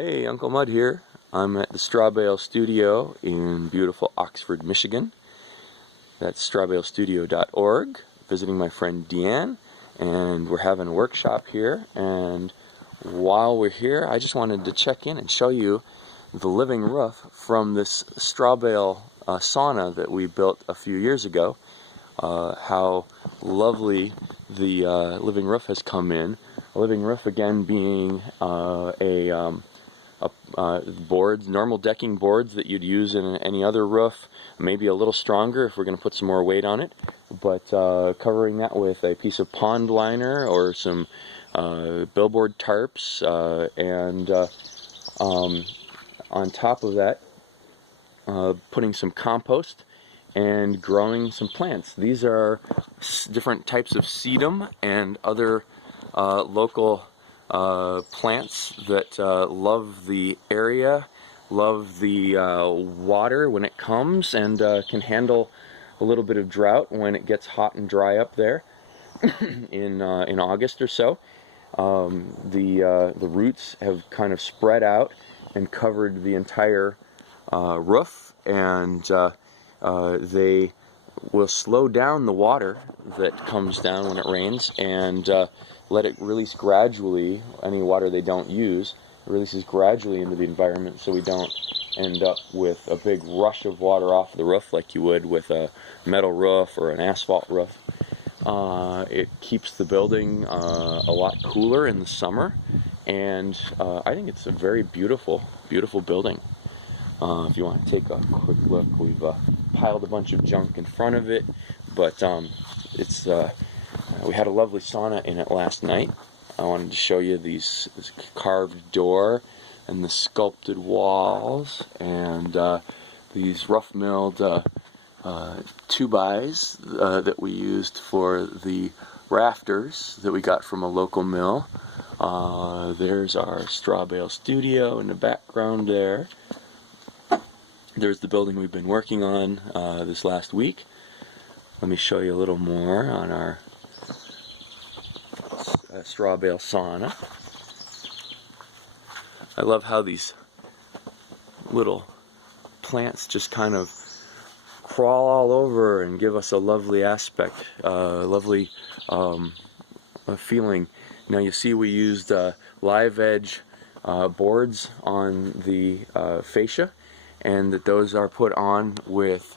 Hey, Uncle Mud here. I'm at the Bale studio in beautiful Oxford, Michigan. That's strawbalestudio.org, visiting my friend Deanne, and we're having a workshop here. And while we're here, I just wanted to check in and show you the living roof from this Bale sauna that we built a few years ago. How lovely the living roof has come in. A living roof again being boards, normal decking boards that you'd use in any other roof, maybe a little stronger if we're going to put some more weight on it, but covering that with a piece of pond liner or some billboard tarps, and on top of that putting some compost and growing some plants. These are different types of sedum and other local plants that love the area, love the water when it comes, and can handle a little bit of drought when it gets hot and dry up there in August or so. The roots have kind of spread out and covered the entire roof, and they will slow down the water that comes down when it rains, and let it release gradually. Any water they don't use, it releases gradually into the environment, so we don't end up with a big rush of water off the roof like you would with a metal roof or an asphalt roof. It keeps the building a lot cooler in the summer, and I think it's a very beautiful building. If you want to take a quick look, we've piled a bunch of junk in front of it, but we had a lovely sauna in it last night. I wanted to show you this carved door and the sculpted walls, and these rough milled 2x that we used for the rafters that we got from a local mill. There's our Bale studio in the background there. There's the building we've been working on this last week. Let me show you a little more on our Bale sauna. I love how these little plants just kind of crawl all over and give us a lovely aspect, lovely feeling. Now you see we used live edge boards on the fascia, and that those are put on with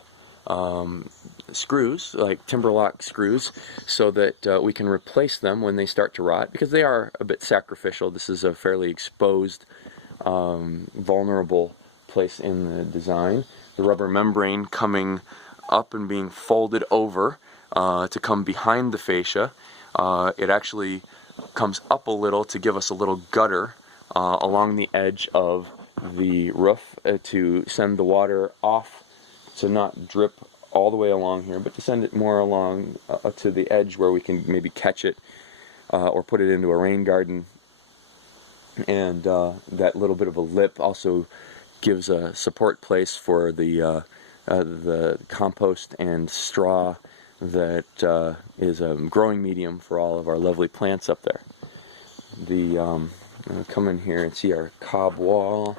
screws, like timber lock screws, so that we can replace them when they start to rot, because they are a bit sacrificial. This is a fairly exposed, vulnerable place in the design. The rubber membrane coming up and being folded over to come behind the fascia. It actually comes up a little to give us a little gutter along the edge of the roof to send the water off, to not drip all the way along here, but to send it more along to the edge where we can maybe catch it or put it into a rain garden. And that little bit of a lip also gives a support place for the compost and straw that is a growing medium for all of our lovely plants up there. Come in here and see our Cobb Wall.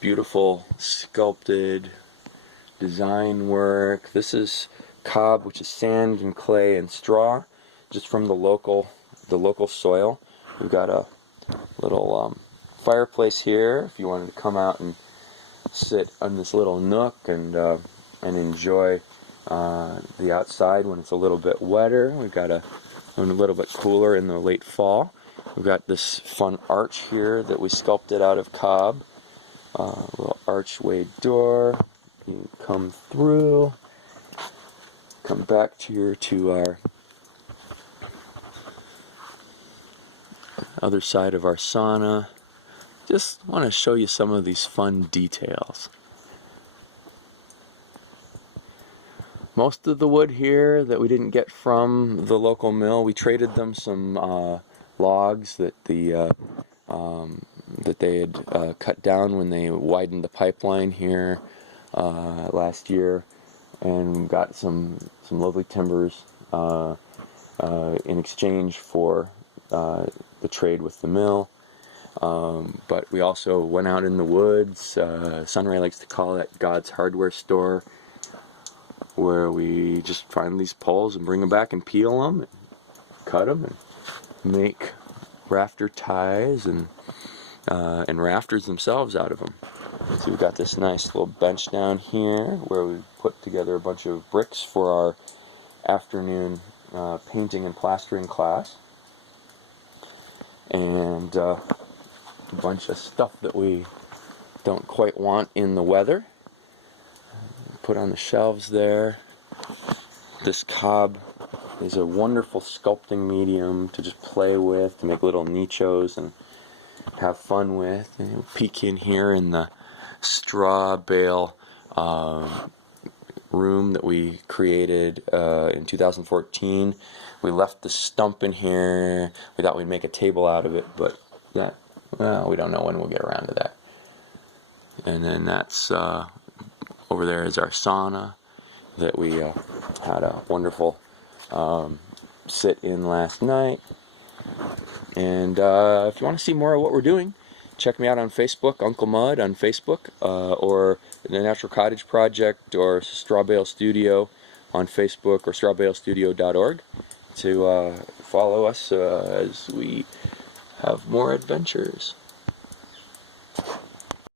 Beautiful sculpted design work. This is cob, which is sand and clay and straw, just from the local soil. We've got a little fireplace here if you wanted to come out and sit on this little nook and enjoy the outside when it's a little bit wetter. We've got a little bit cooler in the late fall. We've got this fun arch here that we sculpted out of cob. Little archway door. You come through, come back to our other side of our sauna. Just want to show you some of these fun details. Most of the wood here that we didn't get from the local mill, we traded them some logs that that they had cut down when they widened the pipeline here last year, and got some lovely timbers in exchange for the trade with the mill. But we also went out in the woods. Sunray likes to call it God's hardware store, where we just find these poles and bring them back and peel them and cut them and make rafter ties and rafters themselves out of them. So we've got this nice little bench down here where we put together a bunch of bricks for our afternoon painting and plastering class, and a bunch of stuff that we don't quite want in the weather put on the shelves there. This cob is a wonderful sculpting medium to just play with, to make little nichos and have fun with. And we'll peek in here in the straw bale room that we created in 2014. We left the stump in here. We thought we'd make a table out of it, but that, well, we don't know when we'll get around to that. And then that's over there is our sauna that we had a wonderful sit in last night. And if you want to see more of what we're doing, check me out on Facebook, Uncle Mud on Facebook, or the Natural Cottage Project, or Straw Bale Studio on Facebook, or strawbalestudio.org to follow us as we have more adventures.